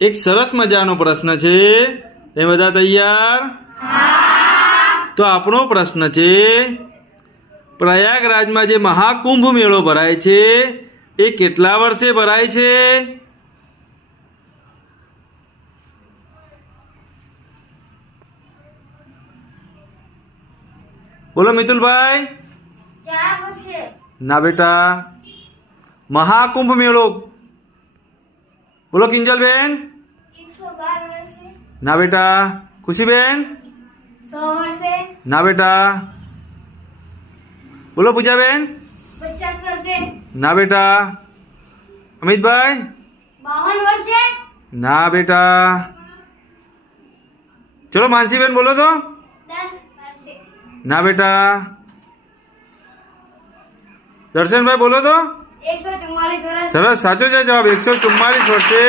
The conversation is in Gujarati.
એક સરસ મજાનો પ્રશ્ન છે. તમે બધા તૈયાર? તો આપણો પ્રશ્ન છે, પ્રયાગરાજમાં જે મહાકુંભ મેળો ભરાય છે એ કેટલા વર્ષે ભરાય છે? બોલો મિતુલભાઈ. 4 વર્ષે. ના બેટા, મહાકુંભ મેળો બોલો કિંજલબેન. 112 વર્ષે. ના બેટા. ખુશીબેન. 100 વર્ષે. ના બેટા. બોલો પૂજાબેન. 50 વર્ષે. ના બેટા. અમિતભાઈ. 52 વર્ષે. ના બેટા. ચલો માનસીબેન બોલો તો. 10 વર્ષે. ના બેટા. દર્શનભાઈ બોલો તો. 144 વર્ષ. સરસ, સાચો છે જવાબ. 144 વર્ષે